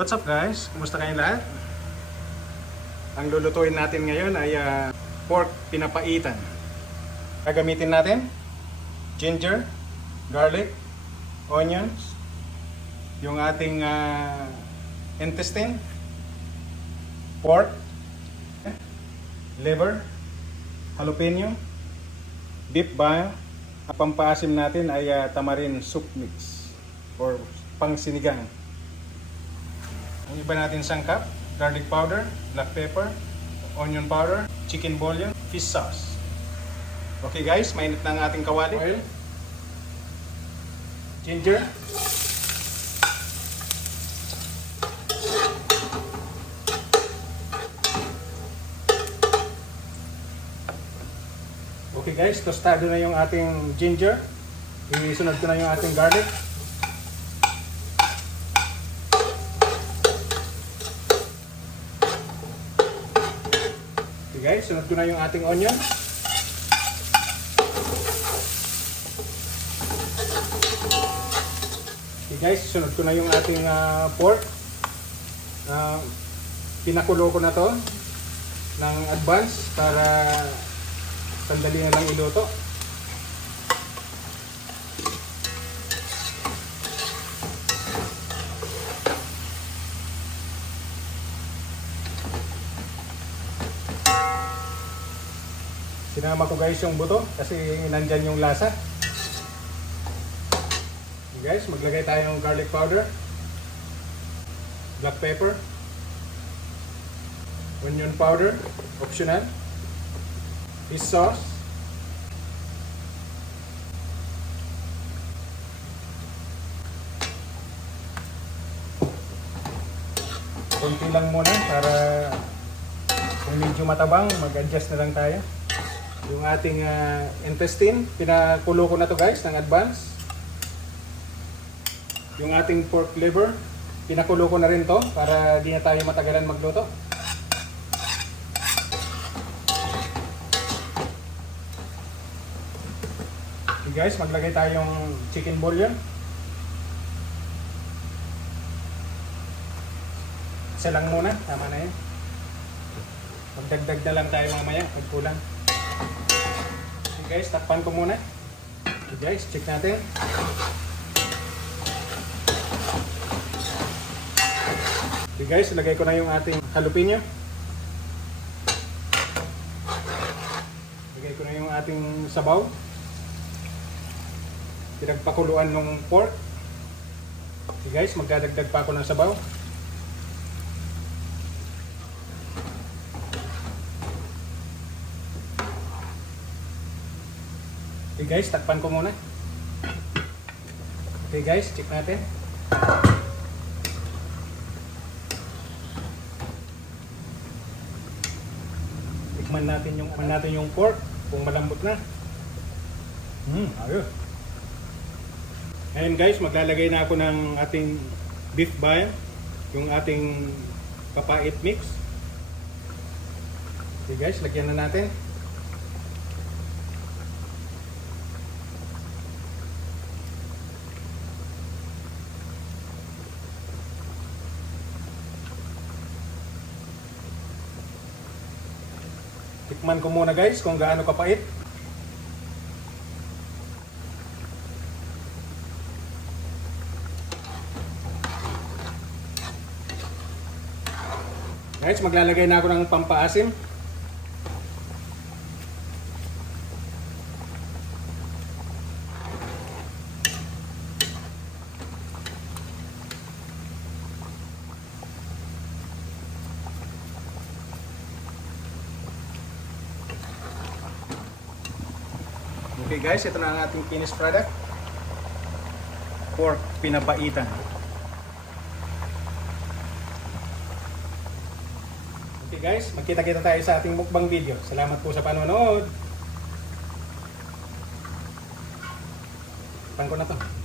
What's up guys? Kumusta kayong lahat? Ang lulutuin natin ngayon ay pork pinapaitan. Gagamitin natin ginger, garlic, onions, yung ating intestine, pork, liver, jalapeno, beef ba? Ang pampaasim natin ay tamarin soup mix or pangsinigang. Ang iba natin sangkap, garlic powder, black pepper, onion powder, chicken bouillon, fish sauce. Okay guys, mainit na ang ating kawali. Oil, ginger, okay guys, tostado na yung ating ginger. Isunod ko na yung ating garlic. Okay guys, sunod ko na yung ating onion. Okay guys, sunod ko na yung ating pork. Pinakulo ko na to ng advance para sandali na lang iluto. Sinama ko guys yung buto kasi nandyan yung lasa. Okay guys, maglagay tayo ng garlic powder, black pepper, onion powder, optional, fish sauce, konti lang muna para kung medyo matabang, mag-adjust na lang tayo. Yung ating intestine, pinakulo ko na to guys ng advance. Yung ating pork liver, pinakulo ko na rin to para di na tayo matagalan magluto. Okay guys, maglagay tayong chicken bouillon. Isa lang muna, tama na yun. Magdagdag na lang tayo mamaya pag kulang. Okay guys, takpan ko muna. Okay guys, check natin. Okay guys, ilagay ko na yung ating jalapeno. Ilagay ko na yung ating sabaw. Pinagpakuluan ng pork. Okay guys, magdadagdag pa ako ng sabaw. Okay guys, takpan ko muna. Okay guys, check natin. Tikman natin yung pork kung malambot na. Ayos. Ngayon guys, maglalagay na ako ng ating beef bayan, yung ating papait mix. Okay guys, lagyan na natin. Tikman ko muna guys kung gaano kapait. Guys, maglalagay na ako ng pampaasim. Okay guys, ito na ang ating finished product. Pork pinapaitan. Okay guys, magkita-kita tayo sa ating mukbang video. Salamat po sa panonood. Pan ko na to.